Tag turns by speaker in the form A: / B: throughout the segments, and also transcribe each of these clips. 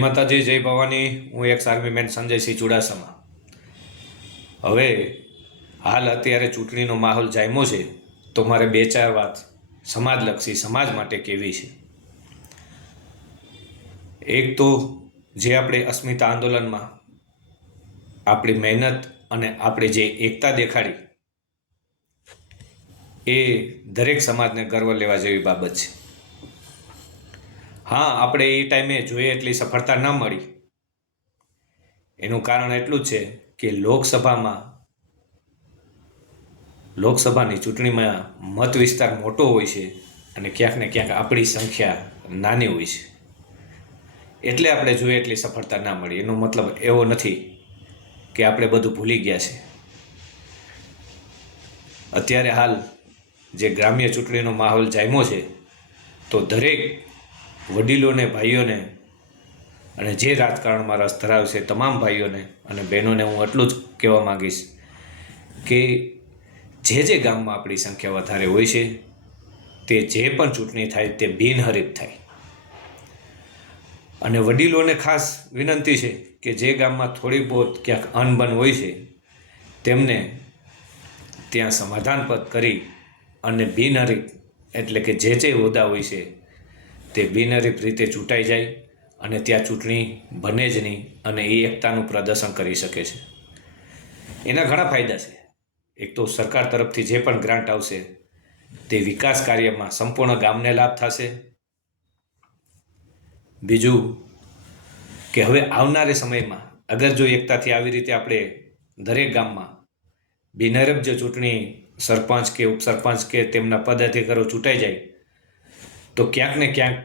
A: માતાજી, જય ભવાની. હું એક આર્મીમેન સંજયસિંહ ચુડાસમા. હવે હાલ અત્યારે ચૂંટણીનો માહોલ જામ્યો છે, તો મારે બે ચાર વાત સમાજલક્ષી, સમાજ માટે કેવી છે? એક તો જે આપણે અસ્મિતા આંદોલનમાં આપણી મહેનત અને આપણે જે એકતા દેખાડી, એ દરેક સમાજને ગર્વ લેવા જેવી બાબત છે. હા, આપણે એ ટાઈમે જોઈએ એટલી સફળતા ન મળી. એનું કારણ એટલું છે કે લોકસભામાં, લોકસભાની ચૂંટણીમાં મત વિસ્તાર મોટો હોય છે અને ક્યાંક ને ક્યાંક આપણી સંખ્યા નાની હોય છે. એટલે આપણે જોઈએ એટલી સફળતા ના મળી. એનો મતલબ એવો નથી કે આપણે બધું ભૂલી ગયા છે. અત્યારે હાલ જે ગ્રામ્ય ચૂંટણીનો માહોલ જામ્યો છે, તો દરેક વડીલોને, ભાઈઓને અને જે રાજકારણમાં રસ ધરાવશે તમામ ભાઈઓને અને બહેનોને હું એટલું જ કહેવા માંગીશ કે જે જે ગામમાં આપણી સંખ્યા વધારે હોય છે, તે જે પણ ચૂંટણી થાય તે બિનહરીફ થાય. અને વડીલોને ખાસ વિનંતી છે કે જે ગામમાં થોડી બહુ ક્યાંક અનબન હોય છે, તેમને ત્યાં સમાધાનપદ કરી અને બિનહરીફ એટલે કે જે જે હોદ્દા હોય છે તે બિનહરીફ રીતે ચૂંટાઈ જાય અને ત્યાં ચૂંટણી બને જ નહીં અને એ એકતાનું પ્રદર્શન કરી શકે છે. એના ઘણા ફાયદા છે. એક તો સરકાર તરફથી જે પણ ગ્રાન્ટ આવશે, તે વિકાસ કાર્યમાં સંપૂર્ણ ગામને લાભ થશે. બીજું કે હવે આવનારા સમયમાં અગર જો એકતાથી આવી રીતે આપણે દરેક ગામમાં બિનહરીફ જો ચૂંટણી સરપંચ કે ઉપસરપંચ કે તેમના પદાધિકારો ચૂંટાઈ જાય તો ક્યાંક ને ક્યાંક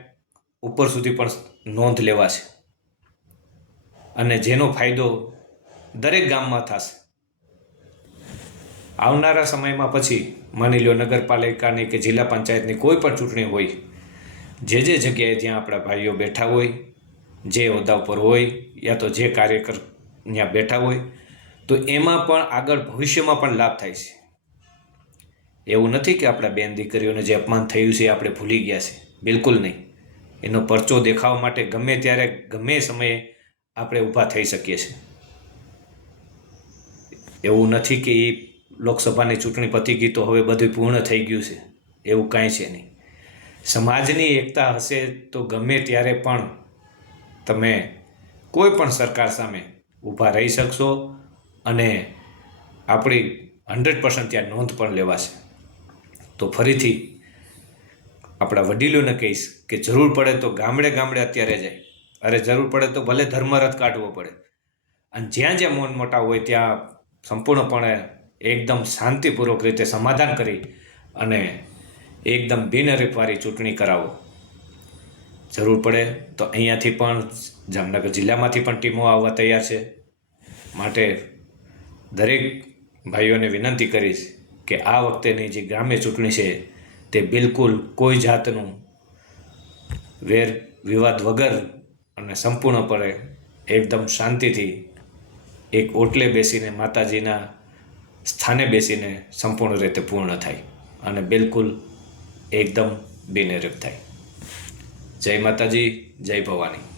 A: ઉપર સુધી પણ નોંધ લેવાશે. અને જેનો ફાયદો દરેક ગામમાં થશે. આવનારા સમયમાં પછી માની લો નગરપાલિકાની કે જિલ્લા પંચાયતની કોઈ પણ ચૂંટણી હોય, જે જે જગ્યાએ જ્યાં આપણા ભાઈઓ બેઠા હોય, જે હોદ્દા ઉપર હોય યા તો જે કાર્યકર ત્યાં બેઠા હોય, તો એમાં પણ આગળ ભવિષ્યમાં પણ લાભ થાય છે. એવું નથી કે આપણા બેન દીકરીઓને જે અપમાન થયું છે એ આપણે ભૂલી ગયા છે. બિલકુલ નહીં. એનો પરચો દેખાવા માટે ગમે ત્યારે, ગમે સમયે આપણે ઊભા થઈ શકીએ છીએ. એવું નથી કે એ લોકસભાની ચૂંટણી પતી ગઈ તો હવે બધું પૂર્ણ થઈ ગયું છે. એવું કાંઈ છે નહીં. સમાજની એકતા હશે તો ગમે ત્યારે પણ તમે કોઈ પણ સરકાર સામે ઊભા રહી શકશો અને આપણી હંડ્રેડ પર્સન્ટ ત્યાં નોંધ પણ લેવાશે. તો ફરીથી આપણા વડીલોને કહીશ કે જરૂર પડે તો ગામડે ગામડે અત્યારે જાય. અરે જરૂર પડે તો ભલે ધર્મરથ કાઢવો પડે. અને જ્યાં જ્યાં મૌન મોટા હોય ત્યાં સંપૂર્ણપણે એકદમ શાંતિપૂર્વક રીતે સમાધાન કરી અને એકદમ બિનહરીફવાળી ચૂંટણી કરાવો. જરૂર પડે તો અહીંયાથી પણ જામનગર જિલ્લામાંથી પણ ટીમો આવવા તૈયાર છે. માટે દરેક ભાઈઓને વિનંતી કરીશ કે આ વખતેની જે ગ્રામ્ય ચૂંટણી છે તે બિલકુલ કોઈ જાતનું વેર વિવાદ વગર અને સંપૂર્ણપણે એકદમ શાંતિથી એક ઓટલે બેસીને માતાજીના સ્થાને બેસીને સંપૂર્ણ રીતે પૂર્ણ થાય અને બિલકુલ એકદમ બિનહરીફ થાય. જય માતાજી, જય ભવાની.